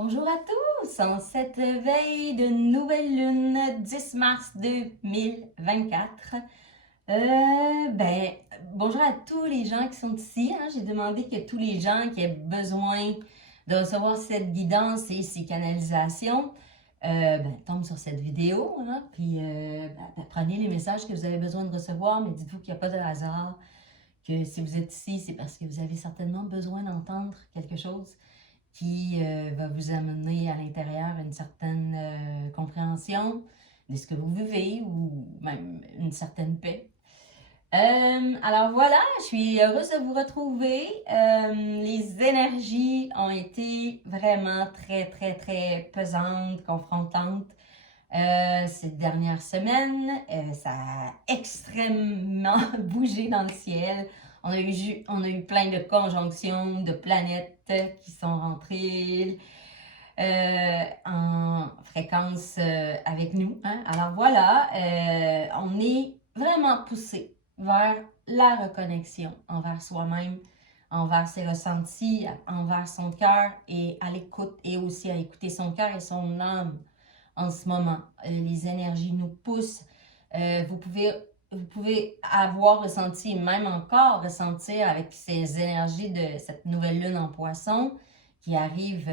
Bonjour à tous, en cette veille de nouvelle lune 10 mars 2024. Bonjour à tous les gens qui sont ici. J'ai demandé que tous les gens qui aient besoin de recevoir cette guidance et ces canalisations tombent sur cette vidéo. Prenez les messages que vous avez besoin de recevoir, mais dites-vous qu'il n'y a pas de hasard, que si vous êtes ici, c'est parce que vous avez certainement besoin d'entendre quelque chose qui va vous amener à l'intérieur une certaine compréhension de ce que vous vivez ou même une certaine paix. Alors voilà, je suis heureuse de vous retrouver. Les énergies ont été vraiment très pesantes, confrontantes ces dernières semaines. Ça a extrêmement bougé dans le ciel. On a eu plein de conjonctions de planètes qui sont rentrées en fréquence avec nous. Alors voilà, on est vraiment poussé vers la reconnexion envers soi-même, envers ses ressentis, envers son cœur et à l'écoute et aussi à écouter son cœur et son âme en ce moment. Les énergies nous poussent. Vous pouvez avoir ressenti, même encore ressentir avec ces énergies de cette nouvelle lune en poisson qui arrive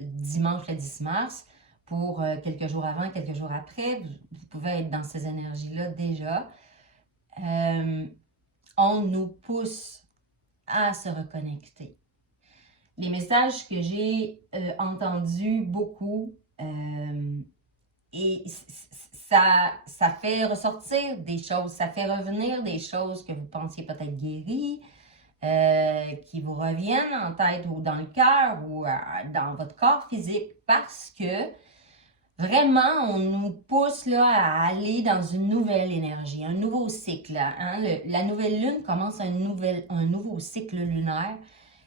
dimanche le 10 mars pour quelques jours avant, quelques jours après. Vous pouvez être dans ces énergies-là déjà. On nous pousse à se reconnecter. Les messages que j'ai entendus beaucoup, et ça fait ressortir des choses, ça fait revenir des choses que vous pensiez peut-être guéries, qui vous reviennent en tête ou dans le cœur ou dans votre corps physique parce que vraiment, on nous pousse là, à aller dans une nouvelle énergie, un nouveau cycle. La nouvelle lune commence un nouveau cycle lunaire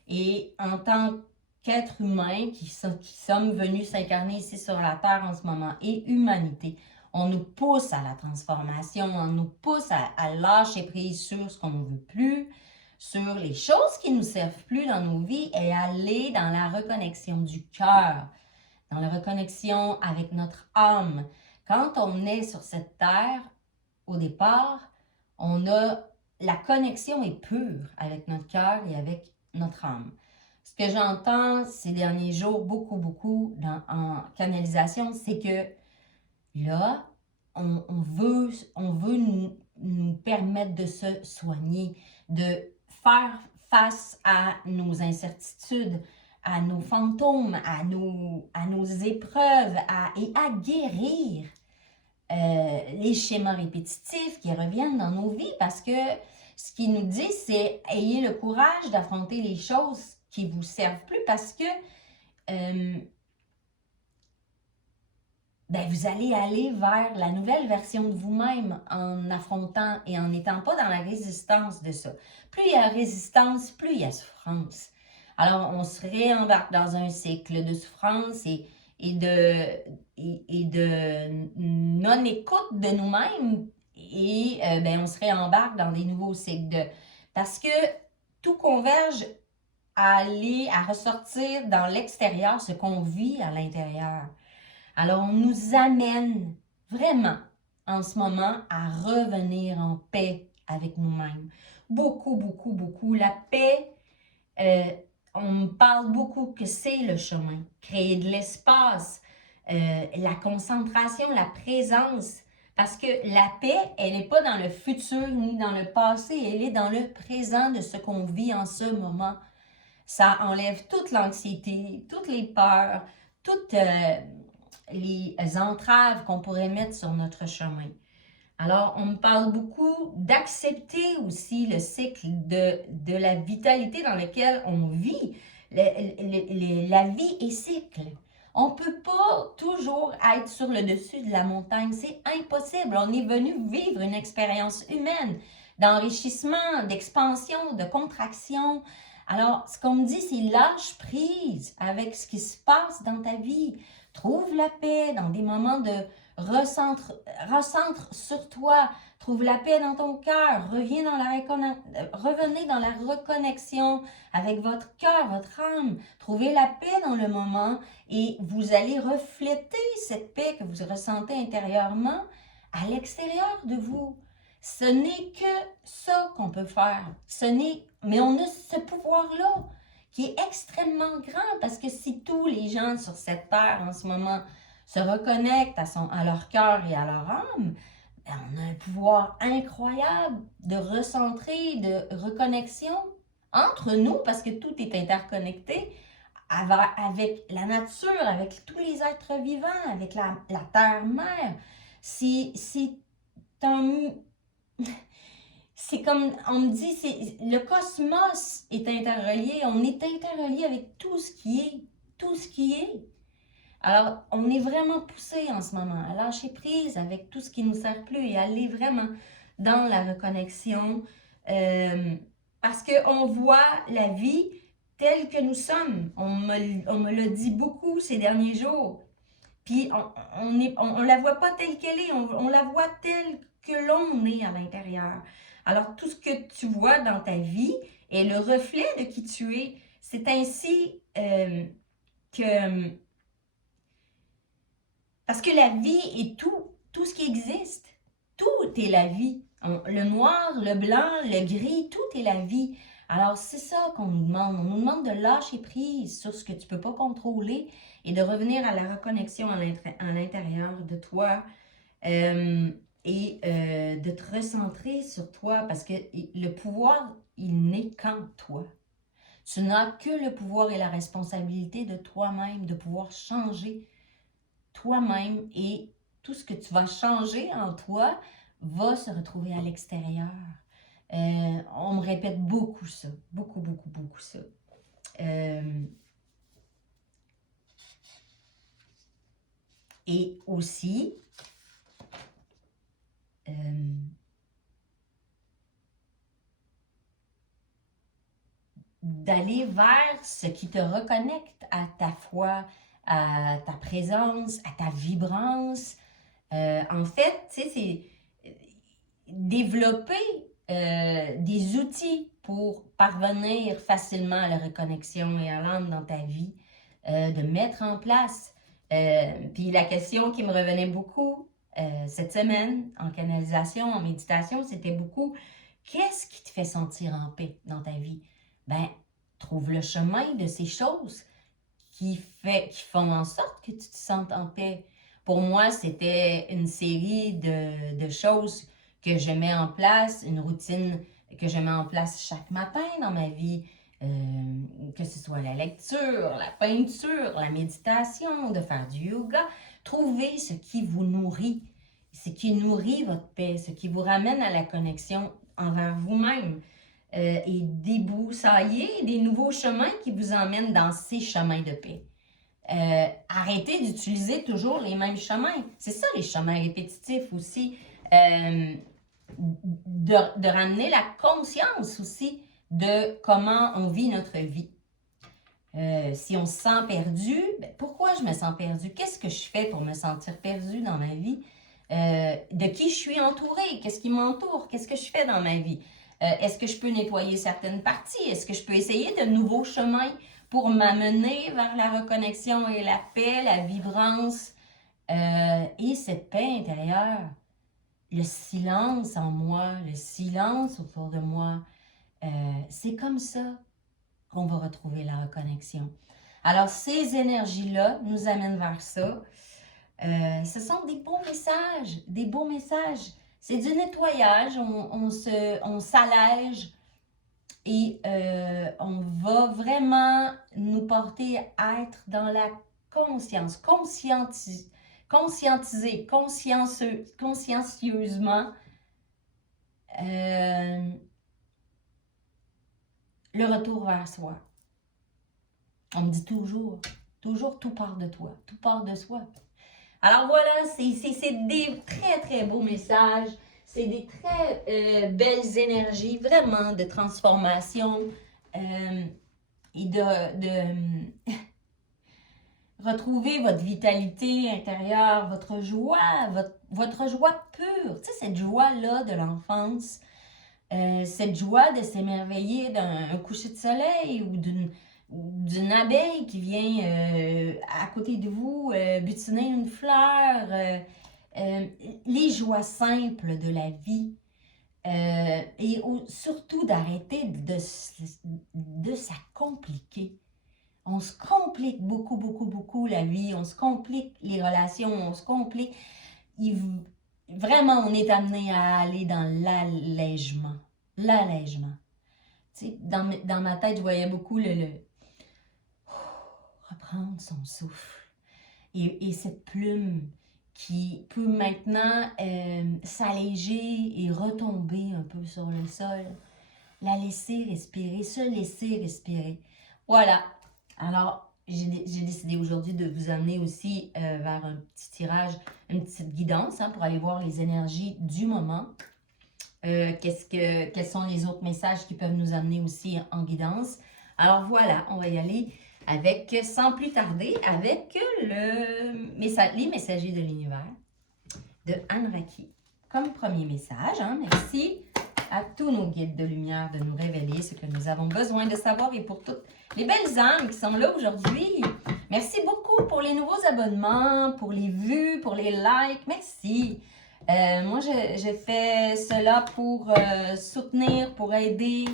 et en tant qu'être humain qui sommes venus s'incarner ici sur la Terre en ce moment et humanité, on nous pousse à la transformation, on nous pousse à lâcher prise sur ce qu'on ne veut plus, sur les choses qui ne nous servent plus dans nos vies et aller dans la reconnexion du cœur, dans la reconnexion avec notre âme. Quand on est sur cette terre, au départ, la connexion est pure avec notre cœur et avec notre âme. Ce que j'entends ces derniers jours, beaucoup en canalisation, c'est que là, on veut nous permettre de se soigner, de faire face à nos incertitudes, à nos fantômes, à nos épreuves et à guérir les schémas répétitifs qui reviennent dans nos vies parce que ce qu'il nous dit, c'est ayez le courage d'affronter les choses qui ne vous servent plus parce que vous allez aller vers la nouvelle version de vous-même en affrontant et en n'étant pas dans la résistance de ça. Plus il y a résistance, plus il y a souffrance. Alors, on se réembarque dans un cycle de souffrance et de non-écoute de nous-mêmes et on se réembarque dans des nouveaux cycles parce que tout converge à ressortir dans l'extérieur ce qu'on vit à l'intérieur. Alors, on nous amène vraiment en ce moment à revenir en paix avec nous-mêmes. Beaucoup. La paix, on me parle beaucoup que c'est le chemin. Créer de l'espace, la concentration, la présence. Parce que la paix, elle n'est pas dans le futur ni dans le passé, elle est dans le présent de ce qu'on vit en ce moment. Ça enlève toute l'anxiété, toutes les peurs, toutes les entraves qu'on pourrait mettre sur notre chemin. Alors, on me parle beaucoup d'accepter aussi le cycle de la vitalité dans lequel on vit. La vie est cycle. On ne peut pas toujours être sur le dessus de la montagne. C'est impossible. On est venu vivre une expérience humaine d'enrichissement, d'expansion, de contraction. Alors, ce qu'on me dit, c'est lâche prise avec ce qui se passe dans ta vie. Trouve la paix dans des moments de recentre sur toi, trouve la paix dans ton cœur, revenez dans la reconnexion avec votre cœur, votre âme, trouvez la paix dans le moment et vous allez refléter cette paix que vous ressentez intérieurement à l'extérieur de vous. Ce n'est que ça qu'on peut faire. Mais on a ce pouvoir-là qui est extrêmement grand parce que si tous les gens sur cette terre en ce moment se reconnectent à leur cœur et à leur âme, ben on a un pouvoir incroyable de recentrer, de reconnexion entre nous parce que tout est interconnecté avec la nature, avec tous les êtres vivants, avec la terre-mère. C'est comme, on me dit, le cosmos est interrelié, on est interrelié avec tout ce qui est. Alors, on est vraiment poussé en ce moment à lâcher prise avec tout ce qui ne nous sert plus et aller vraiment dans la reconnexion parce qu'on voit la vie telle que nous sommes. On me l'a dit beaucoup ces derniers jours. Puis, on la voit pas telle qu'elle est, on la voit telle que l'on est à l'intérieur. Alors, tout ce que tu vois dans ta vie est le reflet de qui tu es. C'est ainsi que... Parce que la vie est tout ce qui existe. Tout est la vie. Le noir, le blanc, le gris, tout est la vie. Alors, c'est ça qu'on nous demande. On nous demande de lâcher prise sur ce que tu ne peux pas contrôler et de revenir à la reconnexion à l'intérieur de toi et de te recentrer sur toi parce que le pouvoir, il n'est qu'en toi. Tu n'as que le pouvoir et la responsabilité de toi-même, de pouvoir changer toi-même et tout ce que tu vas changer en toi va se retrouver à l'extérieur. On me répète beaucoup ça, beaucoup ça. Et aussi, d'aller vers ce qui te reconnecte à ta foi, à ta présence, à ta vibrance. En fait, tu sais, c'est développer des outils pour parvenir facilement à la reconnexion et à l'âme dans ta vie, de mettre en place. Puis la question qui me revenait beaucoup cette semaine en canalisation, en méditation, c'était beaucoup qu'est-ce qui te fait sentir en paix dans ta vie? Ben, trouve le chemin de ces choses qui font en sorte que tu te sentes en paix. Pour moi, c'était une série de choses que je mets en place, une routine que je mets en place chaque matin dans ma vie, que ce soit la lecture, la peinture, la méditation, de faire du yoga. Trouvez ce qui vous nourrit, ce qui nourrit votre paix, ce qui vous ramène à la connexion envers vous-même. Et débroussailler des nouveaux chemins qui vous emmènent dans ces chemins de paix. Arrêtez d'utiliser toujours les mêmes chemins. C'est ça les chemins répétitifs aussi. De ramener la conscience aussi de comment on vit notre vie. Si on se sent perdu, ben pourquoi je me sens perdu? Qu'est-ce que je fais pour me sentir perdu dans ma vie? De qui je suis entourée? Qu'est-ce qui m'entoure? Qu'est-ce que je fais dans ma vie? Est-ce que je peux nettoyer certaines parties? Est-ce que je peux essayer de nouveaux chemins pour m'amener vers la reconnexion et la paix, la vibrance et cette paix intérieure? Le silence en moi, le silence autour de moi. C'est comme ça qu'on va retrouver la reconnexion. Alors, ces énergies-là nous amènent vers ça. Ce sont des beaux messages, des beaux messages. C'est du nettoyage, on s'allège et on va vraiment nous porter à être dans la conscience, conscientiser, consciencieusement le retour vers soi. On me dit toujours tout part de toi, tout part de soi. Alors voilà, c'est des très très beaux messages, c'est des très belles énergies, vraiment de transformation et Retrouver votre vitalité intérieure, votre joie, votre joie pure. Tu sais, cette joie-là de l'enfance, cette joie de s'émerveiller d'un coucher de soleil ou d'une abeille qui vient à côté de vous butiner une fleur. Les joies simples de la vie. Et surtout d'arrêter de s'accompliquer. On se complique beaucoup, beaucoup, beaucoup la vie. On se complique les relations. On se complique. Vraiment, on est amené à aller dans l'allègement. L'allègement. Tu sais, dans ma tête, je voyais beaucoup reprendre son souffle. Et cette plume qui peut maintenant s'alléger et retomber un peu sur le sol. La laisser respirer, se laisser respirer. Voilà. Alors, j'ai décidé aujourd'hui de vous amener aussi vers un petit tirage, une petite guidance pour aller voir les énergies du moment. Quels sont les autres messages qui peuvent nous amener aussi en guidance. Alors voilà, on va y aller avec, sans plus tarder, avec les messagers de l'univers de Anne Raki. Comme premier message, merci à tous nos guides de lumière de nous révéler ce que nous avons besoin de savoir et pour toutes les belles âmes qui sont là aujourd'hui. Merci beaucoup pour les nouveaux abonnements, pour les vues, pour les likes. Merci. Moi, j'ai fait cela pour soutenir, pour aider,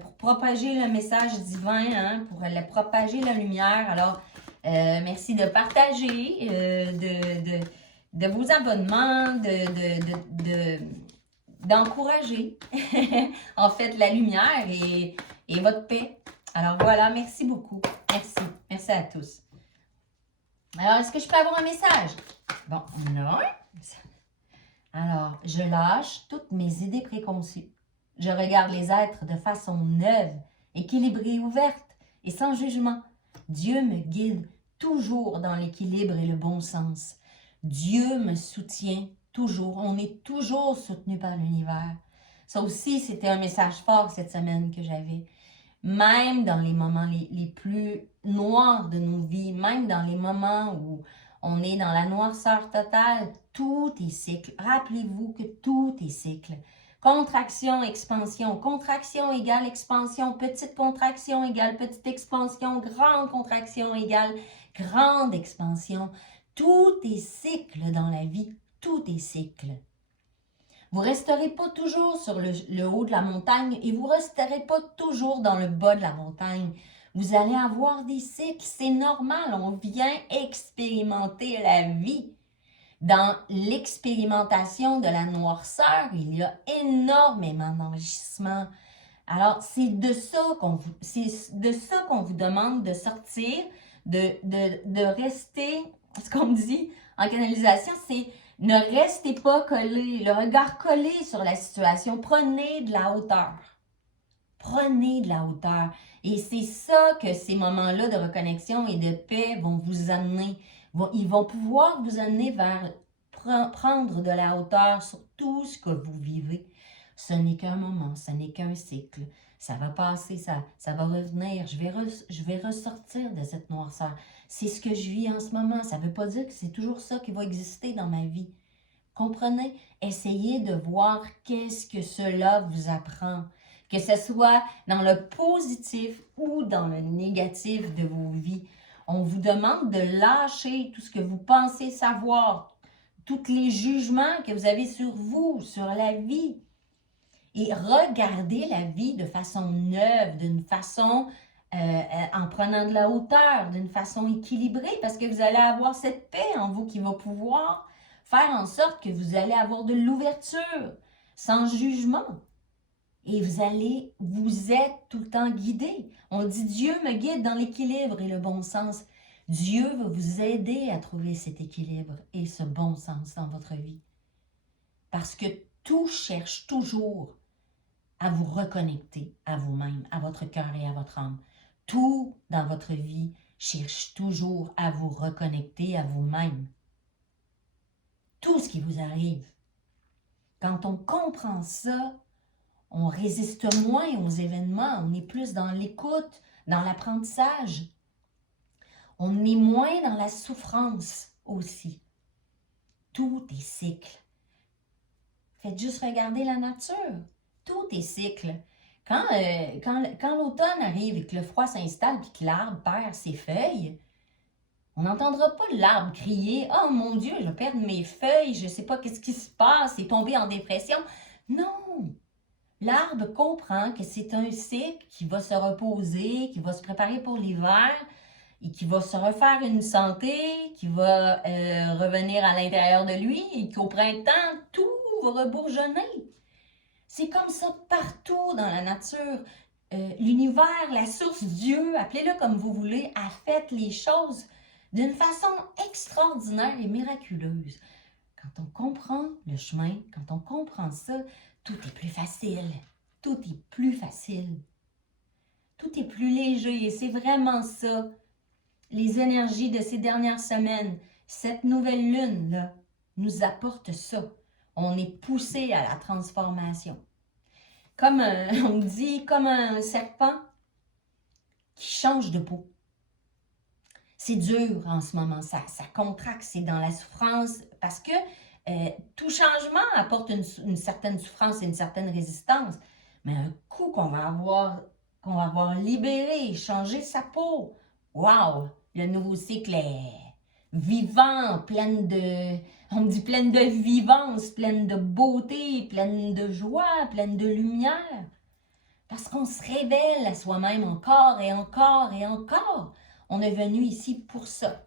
pour propager le message divin, pour propager la lumière. Alors, merci de partager, de vos abonnements, d'encourager en fait la lumière et votre paix. Alors voilà, merci beaucoup. Merci. Merci à tous. Alors, est-ce que je peux avoir un message? Bon, on en a un. Alors, je lâche toutes mes idées préconçues. Je regarde les êtres de façon neuve, équilibrée, ouverte et sans jugement. Dieu me guide toujours dans l'équilibre et le bon sens. Dieu me soutient toujours. On est toujours soutenu par l'univers. Ça aussi, c'était un message fort cette semaine que j'avais. Même dans les moments les plus noirs de nos vies, même dans les moments où on est dans la noirceur totale, tout est cycle. Rappelez-vous que tout est cycle. Contraction, expansion. Contraction égale expansion. Petite contraction égale petite expansion. Grande contraction égale grande expansion. Tout est cycle dans la vie. Tout est cycle. Vous ne resterez pas toujours sur le haut de la montagne et vous ne resterez pas toujours dans le bas de la montagne. Vous allez avoir des cycles, c'est normal. On vient expérimenter la vie. Dans l'expérimentation de la noirceur, il y a énormément d'enrichissement. Alors, c'est de ça qu'on vous demande de sortir, de rester, ce qu'on me dit en canalisation, c'est ne restez pas collé, le regard collé sur la situation. Prenez de la hauteur. Prenez de la hauteur. Et c'est ça que ces moments-là de reconnexion et de paix vont vous amener. Ils vont pouvoir vous amener vers prendre de la hauteur sur tout ce que vous vivez. Ce n'est qu'un moment, ce n'est qu'un cycle. Ça va passer, ça va revenir. Je vais ressortir de cette noirceur. C'est ce que je vis en ce moment. Ça ne veut pas dire que c'est toujours ça qui va exister dans ma vie. Comprenez? Essayez de voir qu'est-ce que cela vous apprend. Que ce soit dans le positif ou dans le négatif de vos vies. On vous demande de lâcher tout ce que vous pensez savoir, tous les jugements que vous avez sur vous, sur la vie. Et regardez la vie de façon neuve, d'une façon en prenant de la hauteur, d'une façon équilibrée, parce que vous allez avoir cette paix en vous qui va pouvoir faire en sorte que vous allez avoir de l'ouverture, sans jugement. Et vous êtes tout le temps guidé. On dit Dieu me guide dans l'équilibre et le bon sens. Dieu va vous aider à trouver cet équilibre et ce bon sens dans votre vie. Parce que tout cherche toujours à vous reconnecter à vous-même, à votre cœur et à votre âme. Tout dans votre vie cherche toujours à vous reconnecter à vous-même. Tout ce qui vous arrive. Quand on comprend ça, on résiste moins aux événements, on est plus dans l'écoute, dans l'apprentissage. On est moins dans la souffrance aussi. Tout est cycle. Faites juste regarder la nature. Tout est cycle. Quand l'automne arrive et que le froid s'installe et que l'arbre perd ses feuilles, on n'entendra pas l'arbre crier « Oh mon Dieu, je vais perdre mes feuilles, je ne sais pas qu'est-ce qui se passe, c'est tombé en dépression. » Non! L'arbre comprend que c'est un cycle qui va se reposer, qui va se préparer pour l'hiver et qui va se refaire une santé, qui va revenir à l'intérieur de lui et qu'au printemps, tout va rebourgeonner. C'est comme ça partout dans la nature. L'univers, la source, Dieu, appelez-le comme vous voulez, a fait les choses d'une façon extraordinaire et miraculeuse. Quand on comprend le chemin, quand on comprend ça, tout est plus facile. Tout est plus facile. Tout est plus léger et c'est vraiment ça. Les énergies de ces dernières semaines, cette nouvelle lune-là, nous apporte ça. On est poussé à la transformation. Comme on dit, comme un serpent qui change de peau. C'est dur en ce moment, ça contracte, c'est dans la souffrance parce que tout changement apporte une certaine souffrance et une certaine résistance. Mais un coup qu'on va avoir libéré, changé sa peau, wow! Le nouveau cycle est vivant, pleine de vivance, pleine de beauté, pleine de joie, pleine de lumière. Parce qu'on se révèle à soi-même encore et encore et encore. On est venu ici pour ça.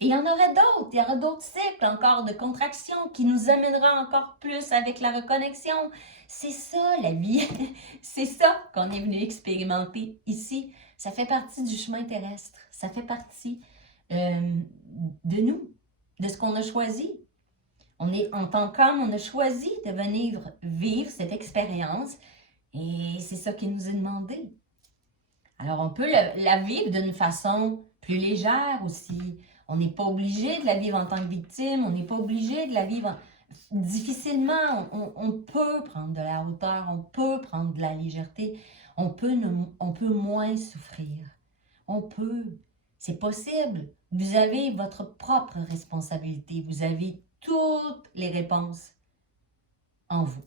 Et il y en aurait d'autres, il y aura d'autres cycles encore de contraction qui nous amènera encore plus avec la reconnexion. C'est ça la vie, c'est ça qu'on est venu expérimenter ici. Ça fait partie du chemin terrestre, ça fait partie de nous, de ce qu'on a choisi. En tant qu'homme, on a choisi de venir vivre cette expérience et c'est ça qui nous est demandé. Alors, on peut la vivre d'une façon plus légère aussi. On n'est pas obligé de la vivre en tant que victime, on n'est pas obligé de la vivre difficilement. On peut prendre de la hauteur, on peut prendre de la légèreté, on peut moins souffrir. On peut, c'est possible. Vous avez votre propre responsabilité, vous avez toutes les réponses en vous.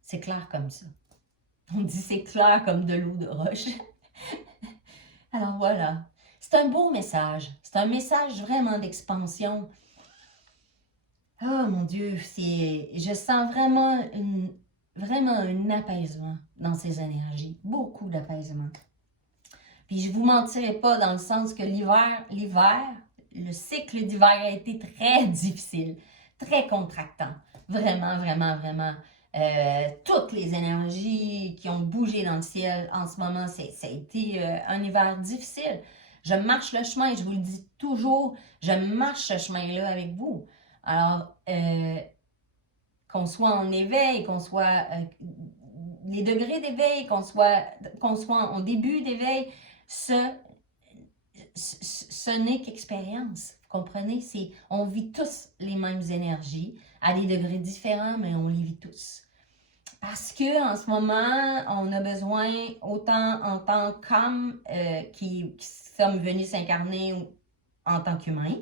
C'est clair comme ça. On dit c'est clair comme de l'eau de roche. Alors voilà, c'est un beau message. C'est un message vraiment d'expansion. Oh mon Dieu, je sens vraiment un apaisement dans ces énergies. Beaucoup d'apaisement. Puis je ne vous mentirai pas dans le sens que l'hiver, le cycle d'hiver a été très difficile, très contractant. Vraiment, vraiment, vraiment. Toutes les énergies qui ont bougé dans le ciel en ce moment, ça a été un hiver difficile. Je marche le chemin, je vous le dis toujours, je marche ce chemin-là avec vous. Alors, qu'on soit en éveil, qu'on soit les degrés d'éveil, qu'on soit en début d'éveil, ce n'est qu'expérience. Vous comprenez? On vit tous les mêmes énergies à des degrés différents, mais on les vit tous. Parce qu'en ce moment, on a besoin, autant en tant qu'hommes qui sommes venus s'incarner en tant qu'humains,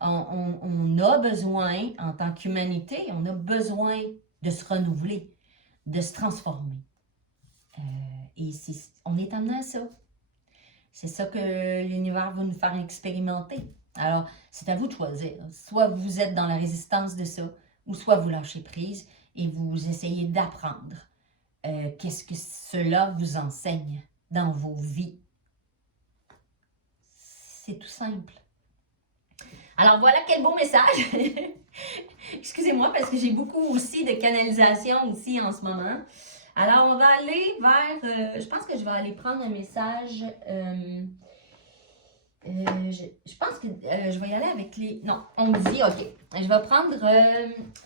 on a besoin, en tant qu'humanité, on a besoin de se renouveler, de se transformer. Et on est amené à ça. C'est ça que l'univers va nous faire expérimenter. Alors, c'est à vous de choisir. Soit vous êtes dans la résistance de ça, ou soit vous lâchez prise et vous essayez d'apprendre qu'est-ce que cela vous enseigne dans vos vies. C'est tout simple. Alors voilà, quel beau message! Excusez-moi parce que j'ai beaucoup aussi de canalisation aussi en ce moment. Alors on va aller vers, je pense que je vais aller prendre un message, je pense que je vais y aller avec les, non, on me dit, ok, je vais prendre,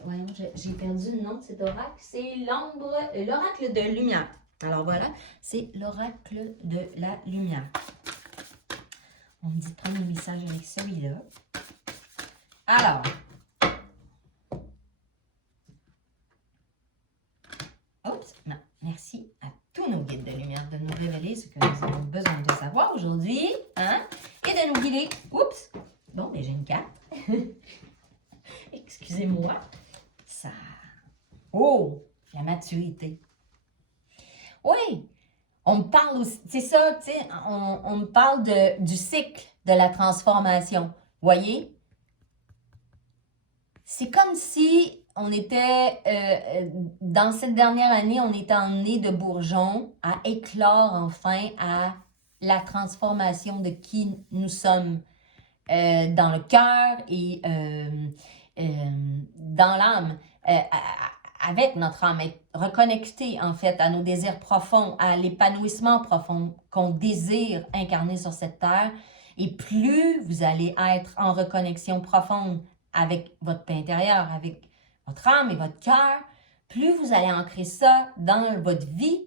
voyons, j'ai perdu le nom de cet oracle, c'est l'oracle de lumière. Alors voilà, c'est l'oracle de la lumière. On me dit de prendre un message avec celui-là. Alors, oups, non, merci à tous nos guides de lumière de nous révéler ce que nous avons besoin de savoir aujourd'hui. Hein? virer. Oups! Bon, ben j'ai une carte. Excusez-moi. Ça... Oh! La maturité. Oui! On me parle aussi... C'est ça, tu sais, on me parle du cycle de la transformation. Voyez? C'est comme si on était... dans cette dernière année, on était emmené de bourgeon à éclore enfin à la transformation de qui nous sommes dans le cœur et dans l'âme, avec notre âme, être reconnecté en fait à nos désirs profonds, à l'épanouissement profond qu'on désire incarner sur cette terre. Et plus vous allez être en reconnexion profonde avec votre paix intérieure, avec votre âme et votre cœur, plus vous allez ancrer ça dans votre vie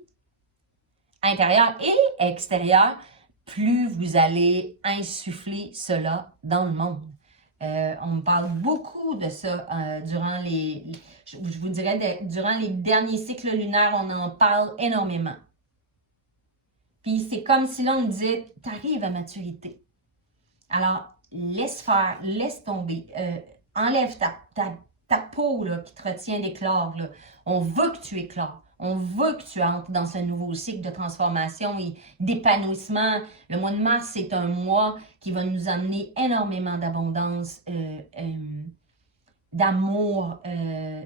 intérieure et extérieure, plus vous allez insuffler cela dans le monde. On me parle beaucoup de ça durant je vous dirais, durant les derniers cycles lunaires, on en parle énormément. Puis c'est comme si là, on me disait, t'arrives à maturité. Alors, laisse faire, laisse tomber, enlève ta peau là, qui te retient d'éclore. On veut que tu éclores. On veut que tu entres dans ce nouveau cycle de transformation et d'épanouissement. Le mois de mars, c'est un mois qui va nous amener énormément d'abondance, d'amour,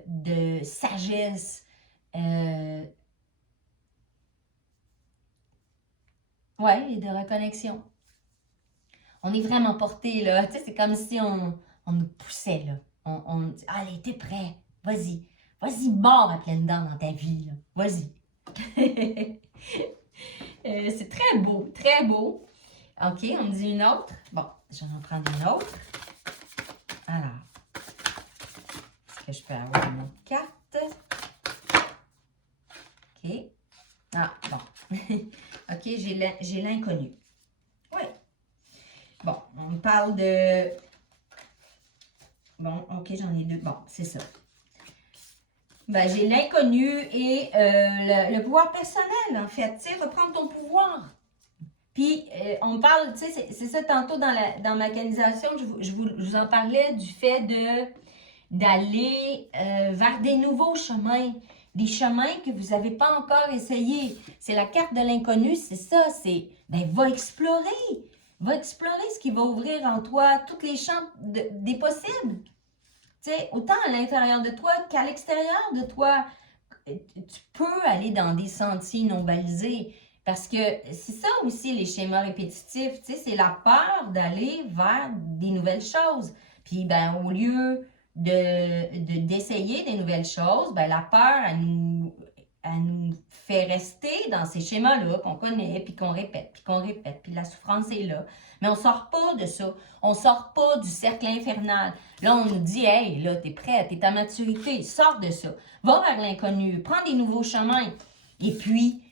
de sagesse. Ouais, et de reconnexion. On est vraiment porté, là. Tu sais, c'est comme si on nous poussait, là. On dit, allez, t'es prêt, vas-y. Vas-y, barre à pleines dents dans ta vie, là. Vas-y. C'est très beau, très beau. OK, on me dit une autre. Bon, je vais en prendre une autre. Alors, est-ce que je peux avoir une autre carte? OK. Ah, bon. OK, j'ai l'inconnu. Oui. Bon, on me parle de... Bon, OK, j'en ai deux. Bon, c'est ça. Ben, j'ai l'inconnu et le pouvoir personnel, en fait. Tu sais, reprendre ton pouvoir. Puis, on parle, tu sais, c'est ça, tantôt dans ma canalisation, je vous en parlais du fait d'aller vers des nouveaux chemins, des chemins que vous n'avez pas encore essayés. C'est la carte de l'inconnu, c'est ça, c'est, ben, va explorer ce qui va ouvrir en toi tous les champs des possibles. Tu sais, autant à l'intérieur de toi qu'à l'extérieur de toi, tu peux aller dans des sentiers non balisés. Parce que c'est ça aussi les schémas répétitifs, tu sais, c'est la peur d'aller vers des nouvelles choses. Puis, ben, au lieu d'essayer des nouvelles choses, ben, la peur, elle nous fait rester dans ces schémas-là qu'on connaît, puis qu'on répète, puis la souffrance est là. Mais on ne sort pas de ça. On ne sort pas du cercle infernal. Là, on nous dit, hey, là, t'es prête, t'es à maturité, sors de ça. Va vers l'inconnu, prends des nouveaux chemins. Et puis,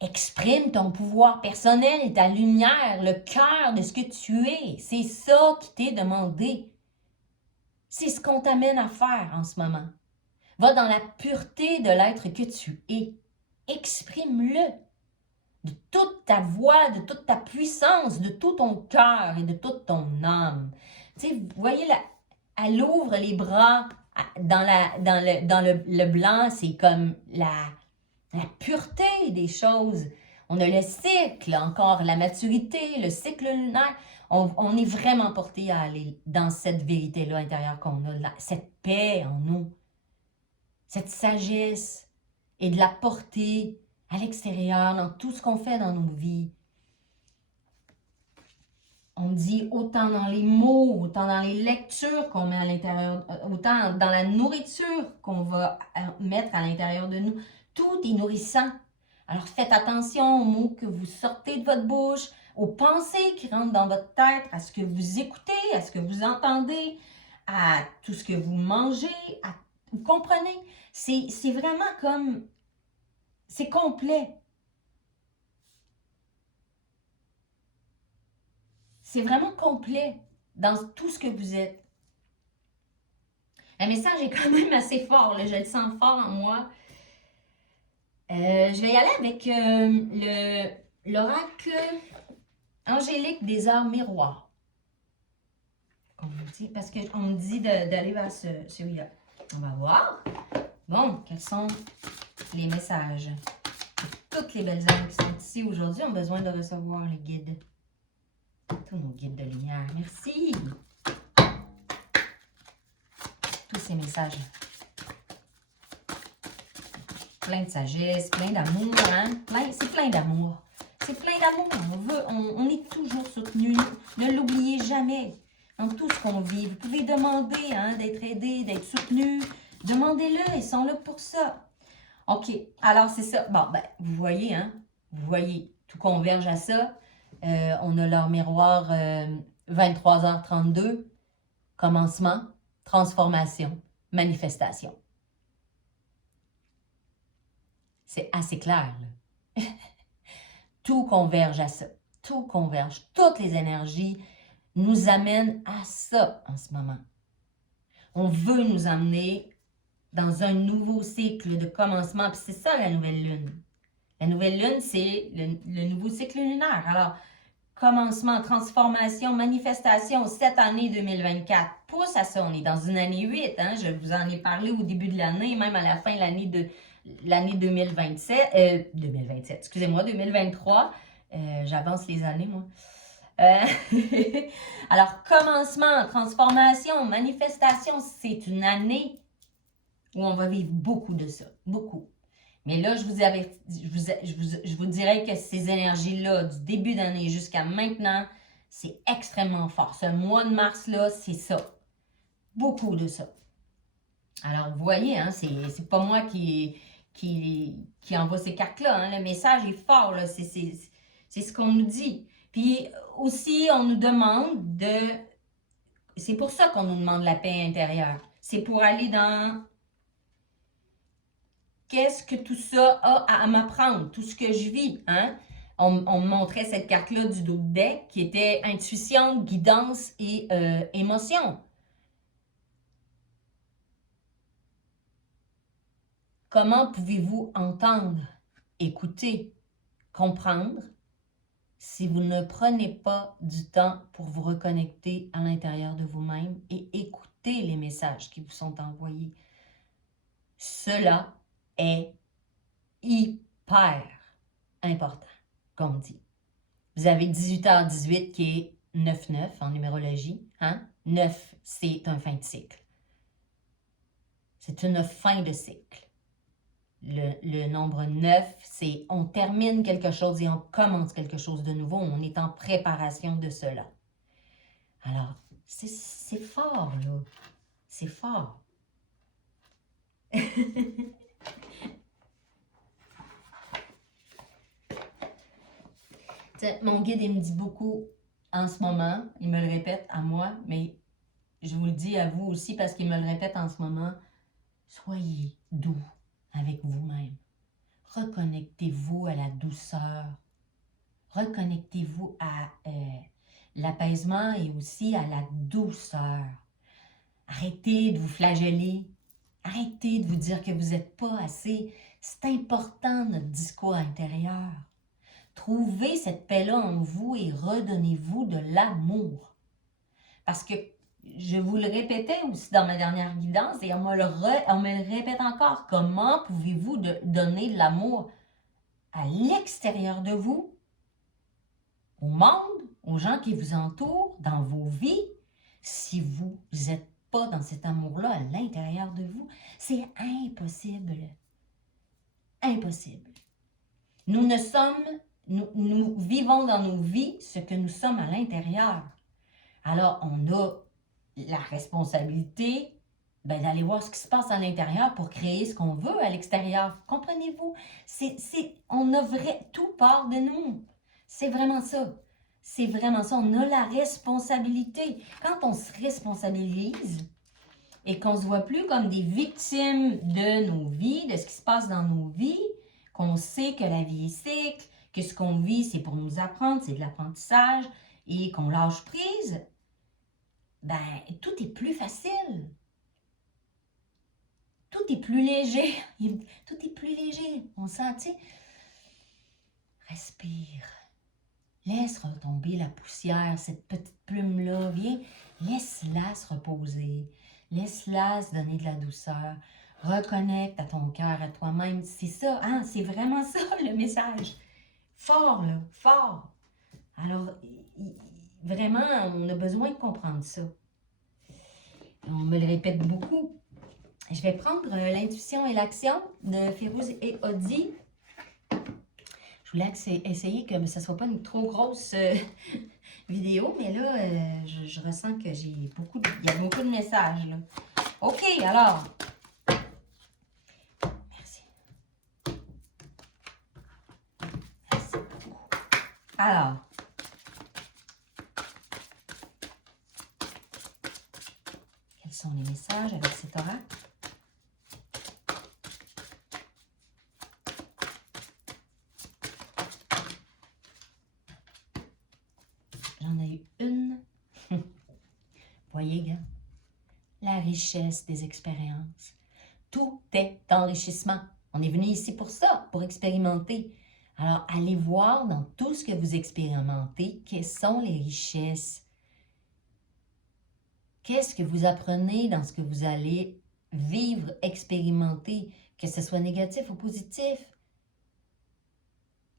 exprime ton pouvoir personnel, ta lumière, le cœur de ce que tu es. C'est ça qui t'est demandé. C'est ce qu'on t'amène à faire en ce moment. Va dans la pureté de l'être que tu es. Exprime-le de toute ta voix, de toute ta puissance, de tout ton cœur et de toute ton âme. Tu sais, vous voyez, elle ouvre les bras dans le blanc, c'est comme la pureté des choses. On a le cycle, encore la maturité, le cycle lunaire. On est vraiment porté à aller dans cette vérité-là intérieure qu'on a, cette paix en nous, cette sagesse et de la porter à l'extérieur, dans tout ce qu'on fait dans nos vies. On dit autant dans les mots, autant dans les lectures qu'on met à l'intérieur, autant dans la nourriture qu'on va mettre à l'intérieur de nous. Tout est nourrissant. Alors faites attention aux mots que vous sortez de votre bouche, aux pensées qui rentrent dans votre tête, à ce que vous écoutez, à ce que vous entendez, à tout ce que vous mangez. Vous comprenez? C'est vraiment comme... C'est complet. C'est vraiment complet dans tout ce que vous êtes. Le message est quand même assez fort, là, je le sens fort en moi. Je vais y aller avec l'oracle angélique des arts miroirs. qu'on me dit, parce qu'on me dit d'aller vers celui-là. On va voir. Bon, quels sont les messages? Toutes les belles âmes qui sont ici aujourd'hui ont besoin de recevoir les guides. Tous nos guides de lumière. Merci. Tous ces messages. Plein de sagesse, plein d'amour, hein? C'est plein d'amour. C'est plein d'amour. On est toujours soutenu. Ne l'oubliez jamais. Dans tout ce qu'on vit, vous pouvez demander hein, d'être aidé, d'être soutenu. Demandez-le, ils sont là pour ça. OK, alors c'est ça. Bon, ben, vous voyez, hein? Vous voyez, tout converge à ça. On a leur miroir 23h32. Commencement, transformation, manifestation. C'est assez clair, là. Tout converge à ça. Tout converge. Toutes les énergies nous amènent à ça en ce moment. On veut nous amener dans un nouveau cycle de commencement. Puis c'est ça la nouvelle lune. La nouvelle lune, c'est le nouveau cycle lunaire. Alors, commencement, transformation, manifestation, cette année 2024 pousse à ça. On est dans une année 8. Hein? Je vous en ai parlé au début de l'année, même à la fin de l'année 2027, excusez-moi, 2023. J'avance les années, moi. Alors, commencement, transformation, manifestation, c'est une année où on va vivre beaucoup de ça, beaucoup. Mais là, je vous dirais que ces énergies-là, du début d'année jusqu'à maintenant, c'est extrêmement fort. Ce mois de mars-là, c'est ça. Beaucoup de ça. Alors, vous voyez, hein, c'est pas moi qui envoie ces cartes-là. Hein. Le message est fort, là. C'est ce qu'on nous dit. Puis aussi, on nous demande de... C'est pour ça qu'on nous demande la paix intérieure. C'est pour aller dans... Qu'est-ce que tout ça a à m'apprendre? Tout ce que je vis, hein? On me montrait cette carte-là du dos de deck qui était intuition, guidance et émotion. Comment pouvez-vous entendre, écouter, comprendre si vous ne prenez pas du temps pour vous reconnecter à l'intérieur de vous-même et écouter les messages qui vous sont envoyés? Cela est hyper important, comme on dit. Vous avez 18h18 qui est 9-9 en numérologie. Hein? 9, c'est un fin de cycle. C'est une fin de cycle. Le nombre 9, c'est on termine quelque chose et on commence quelque chose de nouveau. On est en préparation de cela. Alors, c'est fort, là. C'est fort. Mon guide, il me dit beaucoup en ce moment. Il me le répète à moi, mais je vous le dis à vous aussi parce qu'il me le répète en ce moment. Soyez doux avec vous-même. Reconnectez-vous à la douceur. Reconnectez-vous à l'apaisement et aussi à la douceur. Arrêtez de vous flageller. Arrêtez de vous dire que vous n'êtes pas assez. C'est important, notre discours intérieur. Trouvez cette paix-là en vous et redonnez-vous de l'amour. Parce que je vous le répétais aussi dans ma dernière guidance et on me le répète encore. Comment pouvez-vous donner de l'amour à l'extérieur de vous, au monde, aux gens qui vous entourent, dans vos vies, si vous n'êtes pas dans cet amour-là à l'intérieur de vous? C'est impossible. Impossible. Nous vivons dans nos vies ce que nous sommes à l'intérieur. Alors, on a la responsabilité d'aller voir ce qui se passe à l'intérieur pour créer ce qu'on veut à l'extérieur. Comprenez-vous? Tout part de nous. C'est vraiment ça. C'est vraiment ça. On a la responsabilité. Quand on se responsabilise et qu'on ne se voit plus comme des victimes de nos vies, de ce qui se passe dans nos vies, qu'on sait que la vie est cycle, que ce qu'on vit, c'est pour nous apprendre, c'est de l'apprentissage, et qu'on lâche prise, ben, tout est plus facile. Tout est plus léger. Tout est plus léger. On sent, tu sais, respire. Laisse retomber la poussière, cette petite plume-là. Laisse-la se reposer. Laisse-la se donner de la douceur. Reconnecte à ton cœur, à toi-même. C'est ça, hein? C'est vraiment ça le message. Fort, là, fort. Alors, vraiment, on a besoin de comprendre ça. On me le répète beaucoup. Je vais prendre l'intuition et l'action de Férouz et Audi. Je voulais essayer que ce ne soit pas une trop grosse vidéo, mais là, je ressens que il y a beaucoup de messages, là. OK, alors. Merci. Merci beaucoup. Alors. Quels sont les messages avec cet oracle? J'en ai eu une. Voyez, gars, la richesse des expériences. Tout est enrichissement. On est venu ici pour ça, pour expérimenter. Alors, allez voir dans tout ce que vous expérimentez, quelles sont les richesses. Qu'est-ce que vous apprenez dans ce que vous allez vivre, expérimenter, que ce soit négatif ou positif.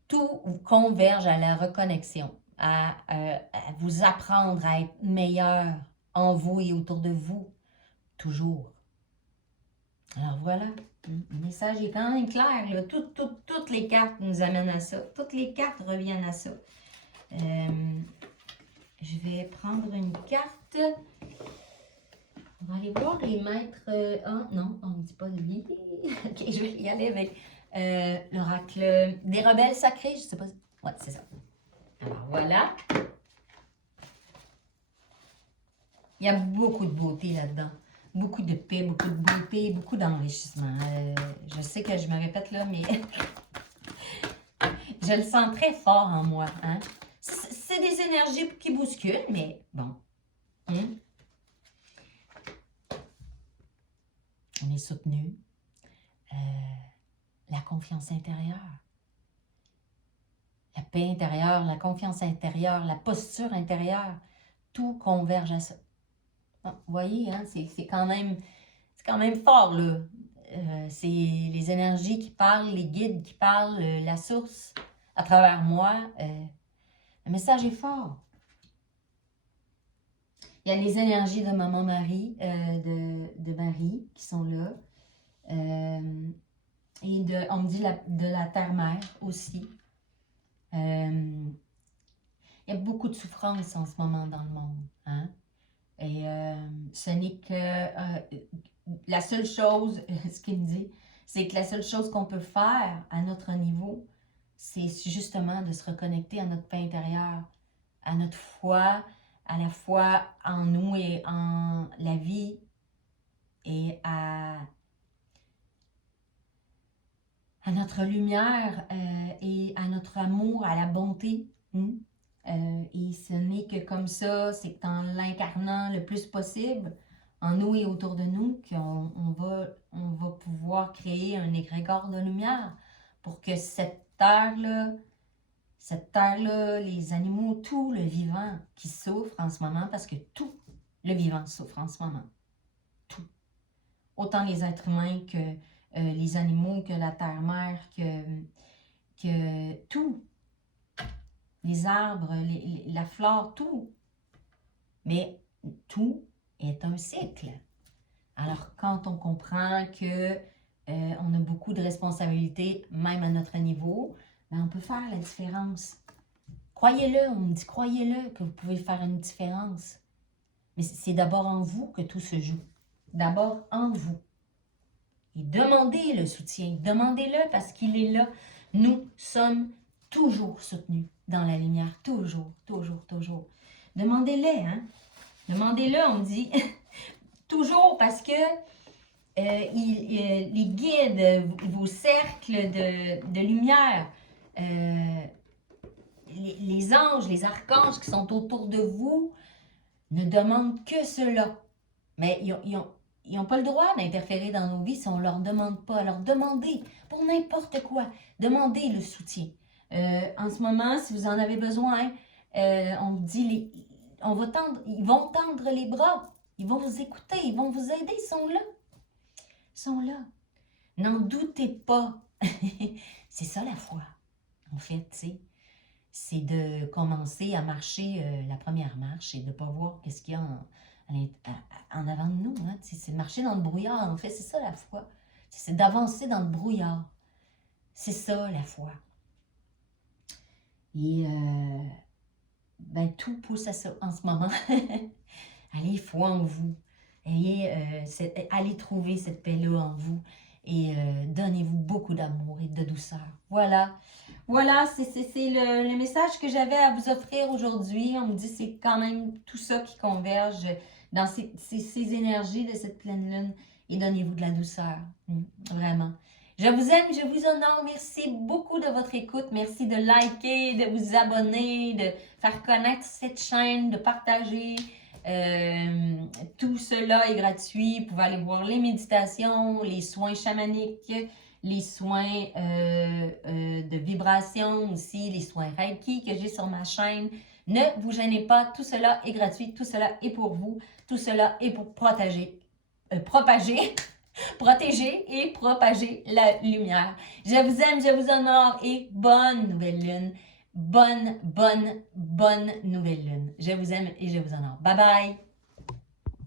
Tout converge à la reconnexion, à vous apprendre à être meilleur en vous et autour de vous, toujours. Alors voilà, le message est quand même clair, là. Toutes les cartes nous amènent à ça, toutes les cartes reviennent à ça. Je vais prendre une carte. On va aller voir les maîtres. Ah non, on ne dit pas lui. Ok, je vais y aller avec l'oracle des rebelles sacrés. Je ne sais pas. Ouais, c'est ça. Alors voilà. Il y a beaucoup de beauté là-dedans. Beaucoup de paix, beaucoup de beauté, beaucoup d'enrichissement. Je sais que je me répète là, mais je le sens très fort en moi. Hein? C'est des énergies qui bousculent, mais bon. On est soutenu. La confiance intérieure. La paix intérieure, la confiance intérieure, la posture intérieure. Tout converge à ça. Vous voyez, hein, c'est quand même fort, là. C'est les énergies qui parlent, les guides qui parlent, la source à travers moi. Le message est fort. Il y a les énergies de Maman Marie, de Marie qui sont là. Et on me dit de la Terre-Mère aussi. Il y a beaucoup de souffrance en ce moment dans le monde. Hein? Et ce n'est que la seule chose, ce qu'il me dit, c'est que la seule chose qu'on peut faire à notre niveau, c'est justement de se reconnecter à notre paix intérieure, à notre foi, à la foi en nous et en la vie et à notre lumière et à notre amour, à la bonté. Et ce n'est que comme ça, c'est en l'incarnant le plus possible en nous et autour de nous qu'on va pouvoir créer un égrégore de lumière pour que cette terre-là, les animaux, tout le vivant qui souffre en ce moment, parce que tout le vivant souffre en ce moment. Tout. Autant les êtres humains que les animaux, que la terre-mère, que tout. Les arbres, la flore, tout. Mais tout est un cycle. Alors, quand on comprend que on a beaucoup de responsabilités, même à notre niveau, ben, on peut faire la différence. Croyez-le, on me dit, croyez-le que vous pouvez faire une différence. Mais c'est d'abord en vous que tout se joue. D'abord en vous. Et demandez le soutien. Demandez-le parce qu'il est là. Nous sommes toujours soutenus dans la lumière. Toujours, toujours, toujours. Demandez-le, hein. Demandez-le, on me dit. Toujours parce que les guides, vos cercles de lumière, les anges, les archanges qui sont autour de vous ne demandent que cela. Mais ils n'ont pas le droit d'interférer dans nos vies si on ne leur demande pas. Alors demandez pour n'importe quoi. Demandez le soutien. En ce moment, si vous en avez besoin, on vous dit ils vont tendre les bras. Ils vont vous écouter, ils vont vous aider, ils sont là. Ils sont là. N'en doutez pas. C'est ça la foi, en fait, tu sais. C'est de commencer à marcher la première marche et de ne pas voir qu'est-ce qu'il y a en avant de nous. Hein? C'est de marcher dans le brouillard, en fait, c'est ça la foi. C'est d'avancer dans le brouillard. C'est ça la foi. Et ben, tout pousse à ça en ce moment. Allez, foi en vous. Allez trouver cette paix-là en vous. Et donnez-vous beaucoup d'amour et de douceur. Voilà. Voilà, c'est le message que j'avais à vous offrir aujourd'hui. On me dit que c'est quand même tout ça qui converge dans ces énergies de cette pleine lune. Et donnez-vous de la douceur. Vraiment. Je vous aime, je vous honore. Merci beaucoup de votre écoute. Merci de liker, de vous abonner, de faire connaître cette chaîne, de partager. Tout cela est gratuit. Vous pouvez aller voir les méditations, les soins chamaniques, les soins de vibration aussi, les soins Reiki que j'ai sur ma chaîne. Ne vous gênez pas, tout cela est gratuit, tout cela est pour vous, tout cela est pour protéger et propager la lumière. Je vous aime, je vous honore et bonne nouvelle lune. Bonne nouvelle lune. Je vous aime et je vous honore. Bye bye!